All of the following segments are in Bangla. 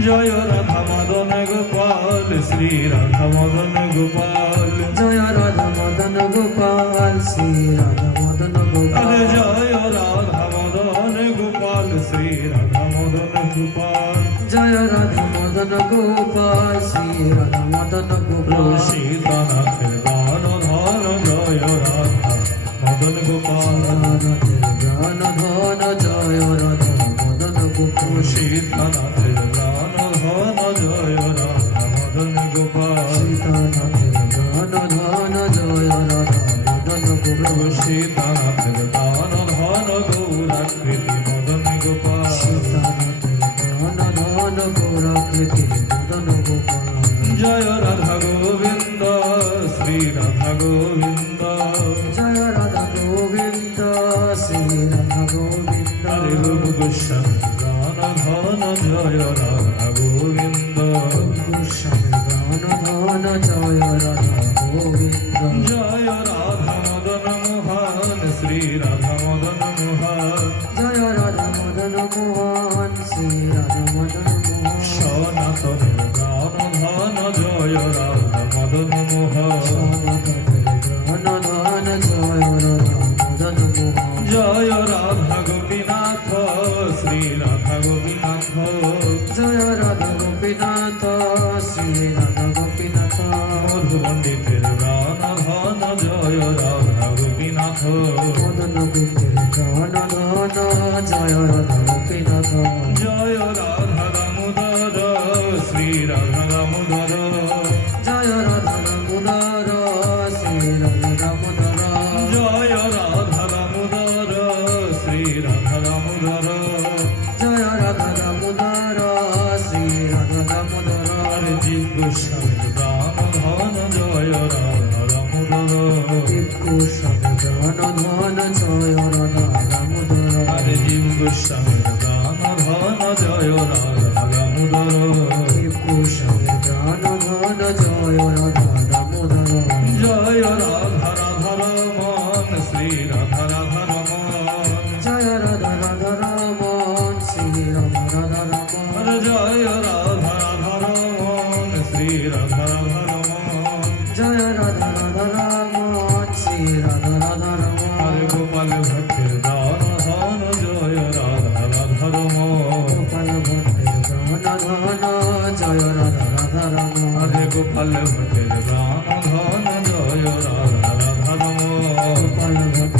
জয় রাধা মদন গোপাল শ্রী রাধা মদন গোপাল জয় রাধা মদন গোপাল শ্রী রাধা মদন গোপাল জয় রাধা মদন গোপাল শ্রী রাধা মদন গোপাল জয় রাধা মদন গোপাল শ্রী রাধা মদন গোপাল সীতানাথের গান ধন জয় রাধা মদন গোপাল রাধের গান ধন জয় রাধা মদন গোপাল সীতানাথের গোপাল গান ধন জয় মদন গোপাল সীতানাথের গান ধন গৌরাকৃতি মদন গোপাল গান ধন গৌরাকৃতি মদন গোপাল জয় রাধা গোবিন্দ শ্রী রাধা গোবিন্দ জয় রাধা গোবিন্দ শ্রী রাধা গোবিন্দ হরে গোপ গোস্বামী ধন জয় রাধা গান ধন জয় রাধা গোপীনাথ জয় রাধা দামোদর শ্রী রাধা দামোদর জয় রাধা দামোদর শ্রী রাধা দামোদর জয় রাধা দামোদর শ্রী রাধা দামোদর জয় রাধা রাধা রমন শ্রী রাধা রাধা রমন জয় রাধা রাধা রমন শ্রী রাধা রাধা রমন। হরে গোপাল ভট্টের দান ধন জয় রাধা রাধা রমন। গোপাল ভট্টের গান ধন জয় রাধা রাধা রমন। হরে গোপাল ভট্টের দান ধন জয় রাধা রাধা রমন। গোপাল ভট্টের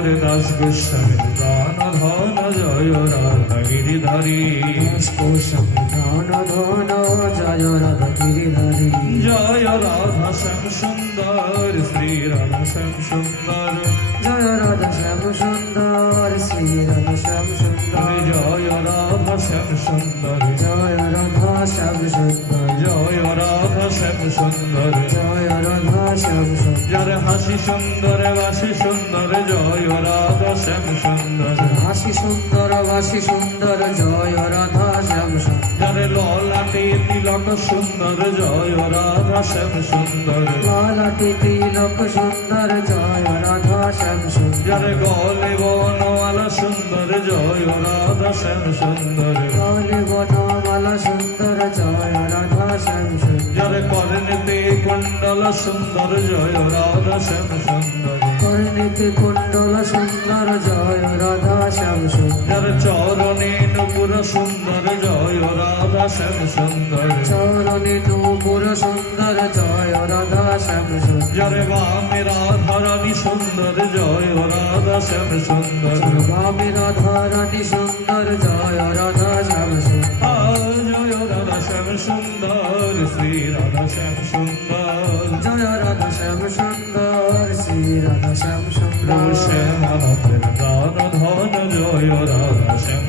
জয় রাধা গিরিধারী হরে দাস গোস্বামী দান ধন জয় রাধা গিরিধারী কোশম ধন ধন জয় রাধা গিরিধারী জয় রাধা শ্যাম সুন্দর শ্রী রাধা শ্যাম সুন্দর জয় রাধা শ্যাম সুন্দর শ্রী রাধা যার হাসি সুন্দর বাসি সুন্দর জয় রাধা শ্যাম সুন্দর। হাসি সুন্দর বাসি সুন্দর জয় রাধা শ্যাম সুন্দর। যার ললাটে তিলক সুন্দর জয় রাধা শ্যাম সুন্দর। লালাটি তিলক সুন্দর জয় রাধা শ্যাম সুন্দর। যার গলে বনমালা সুন্দর জয় রাধা শ্যাম সুন্দর। কালে বনমালা সুন্দর কুণ্ডল সুন্দর জয় রাধা শ্যাম সুন্দর। কর্ণিতে কুণ্ডল সুন্দর জয় রাধা শ্যাম সুন্দর। চরণে নুপুর সুন্দর জয় রাধা শ্যাম সুন্দর। চরণে নূপুর সুন্দর জয় রাধা শ্যাম সুন্দর। বামে রাধা রানী সুন্দর জয় রাধা শ্যাম সুন্দর। বামে রাধা রানী অতি সুন্দর জয় সুন্দর ধন জয় রাধা শ্যাম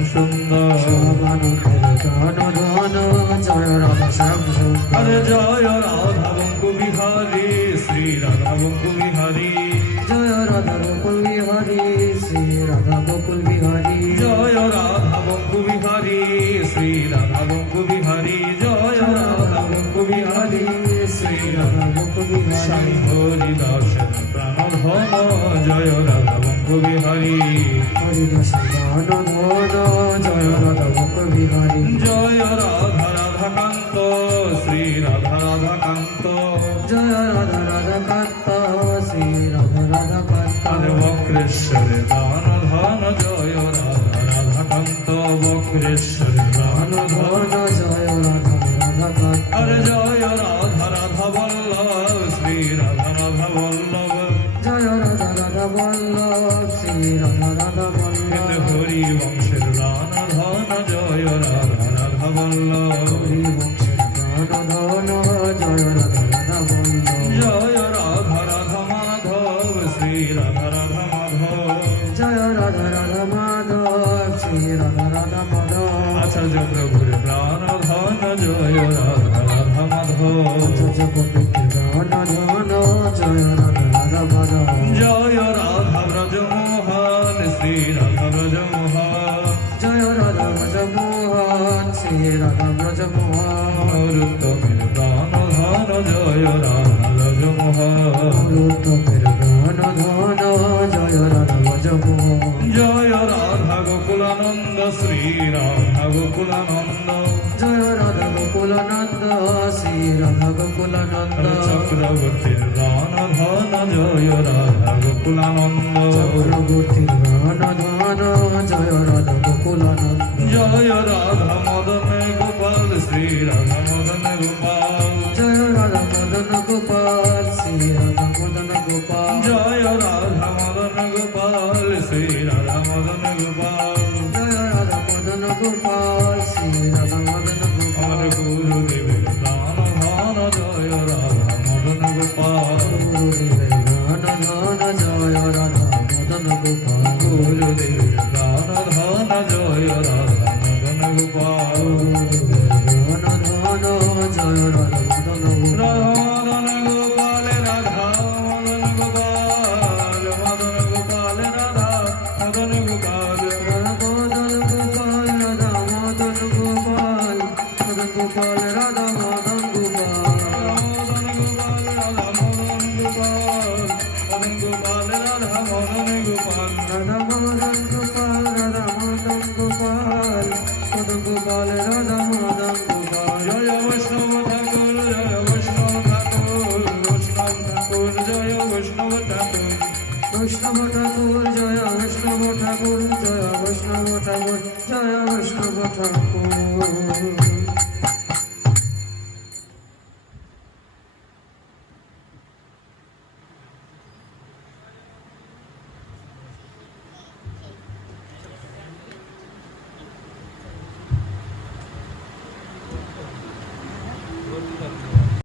জয় রাধা শ্যাম সুন্দর জয় রাধা বঙ্কু বিহারী শ্রী জয় রাধা গোকুল বিহারী শ্রী রাধা বিহারী জয় রাধা বঙ্কু বিহারী শ্রী রাধা বঙ্কু বিহারী জয় রাধা বঙ্কু বিহারী। হরিদাস গান ধন জয় রাধা গোকুল বিহারী। জয় রাধা রাধাকান্ত শ্রী রাধা রাধাকান্ত। জয় রাধা রাধা কান্ত শ্রী রাধা রাধা কান্ত আর বক্রেশ্বর দান ধন জয় রাধা রাধাকান্ত বক্রেশ্বর দান ধন। জয় রাধা রাধা কান্ত আরে জয় রাধা জয় রাধা রাধা জয় রাধা ব্রজ মোহন শ্রী রাধা ব্রজ মোহন জয় রাধা ব্রজ মোহন শ্রী রাধা ব্রজ মোহন নরোত্তমের প্রাণ ধন জয় রাধা ব্রজ মোহন ধন জয় রাধা ব্রজ মোহন জয় রাধা গোকুলানন্দ শ্রী রাধা গোকুলানন্দ। জয় রাধা গোকুলানন্দ শ্রী রাধা গোকুলানন্দ ধন জয় রাধা গোকুলানন্দ চক্রবর্তীর গান ধন জয় রাধা গোকুলানন্দ জয় রাধা মদন গোপাল শ্রী রাধা মদন গোপাল জয় রাধা মদন গোপাল শ্রী রাধা মদন গোপাল জয় রাধা মদন গোপাল শ্রী রাধা মদন গোপাল জয় রাধা মদন গোপাল